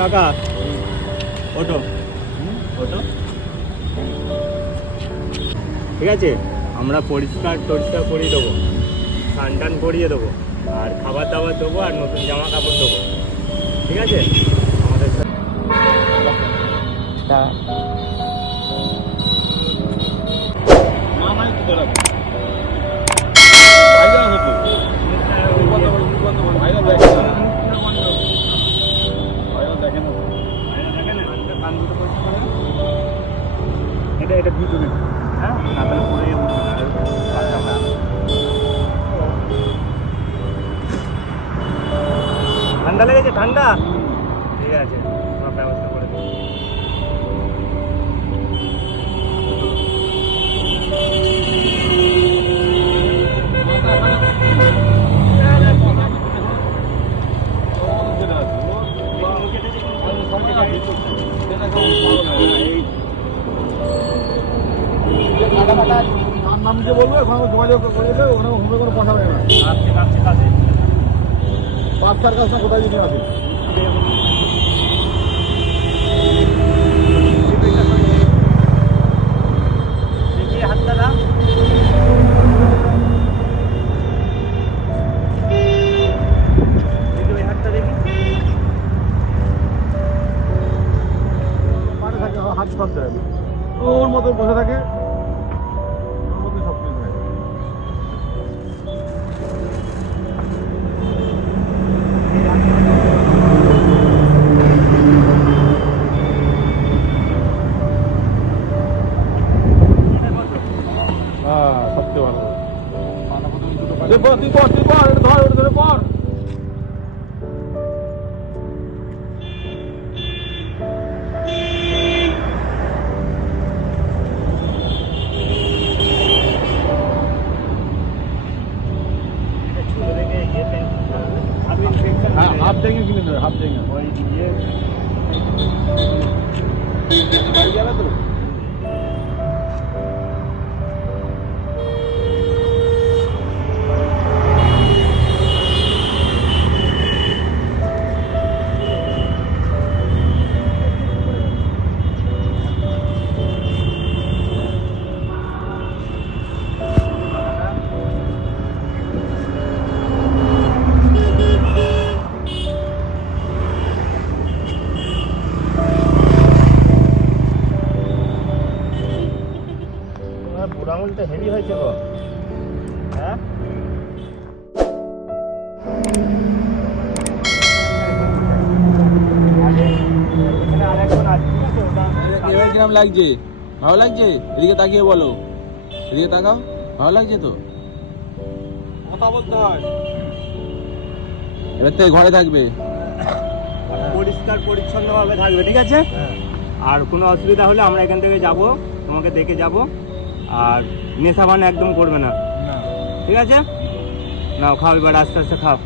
কাকা ওটো ওটো ঠিক আছে, আমরা পরিষ্কার টরিষ্কার করিয়ে দেবো, স্নান টান করিয়ে দেবো, আর খাবার দাবার দেবো, আর নতুন জামা কাপড় দেবো, ঠিক আছে আমাদের এটা এটা ভিজু না, হ্যাঁ না তাহলে পরে ঠান্ডা লেগেছে, ঠান্ডা ঠিক আছে সব ব্যবস্থা করে দেবো। নাম দিয়ে বলবো, এখন যোগাযোগ করে দেবে, ওখানে হোমে কোনো কথা হবে না। বাচ্চার কাছে কোথায় যদি আছে হাতটা না ওই হাতটা দেখি পাড়ে থাকে, হাত করতে হবে, ওর মতো বসে থাকে, ওর মধ্যে সব কিছু থাকে। হ্যাঁ, সবচেয়ে ভালো। তুই কর, এটা ধর, ওটা ধরে কর। হ্যাঁ, হাফ ডেঙ্গে কিনে দেবে, হাফ ডেঙ্গে। ওই ইয়ে বাড়ি যাবে তো? বুড়ো আঙুলটা হেভি হয়েছে গো, হ্যাঁ আরেকজন আছে, ঠিক আছে ওটা এবার কিরম লাগছে? ভালো লাগছে? এদিকে তাকিয়ে বলো, এদিকে তাকাও, ভালো লাগছে তো? কথা বলতে হয়। এবার থেকে ঘরে থাকবে। পরিষ্কার পরিচ্ছন্নভাবে থাকবে, ঠিক আছে। আর কোনো অসুবিধা হলে আমরা এখান থেকে যাব, তোমাকে দেখে যাব, আর নেশা ভান একদম করবে না, ঠিক আছে। নাও খাও, এবার আস্তে আস্তে খাও।